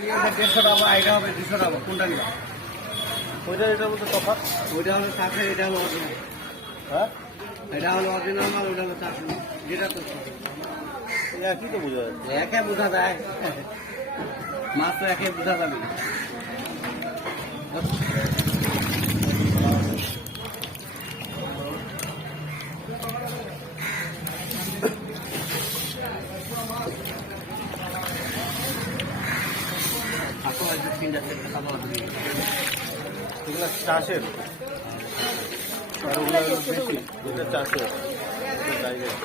150 টাকা, এটা হবে 200 টাকা, কোনটা নিবা? ওইটা এটার মধ্যে তফাৎ। ওইটা হলো চারশো, এটা হলো অরিজিনাল। হ্যাঁ, এটা হলো অরিজিনাল মাল, ওইটা হলো চারশো। যেটা তো একই তো বোঝা যাচ্ছে। একে বোঝা যায়, মাছ তো একে বোঝা যাবে। এগুলো চাষের আর ওগুলো হলো বেশি, এটা চাষের ডাইরেক্ট।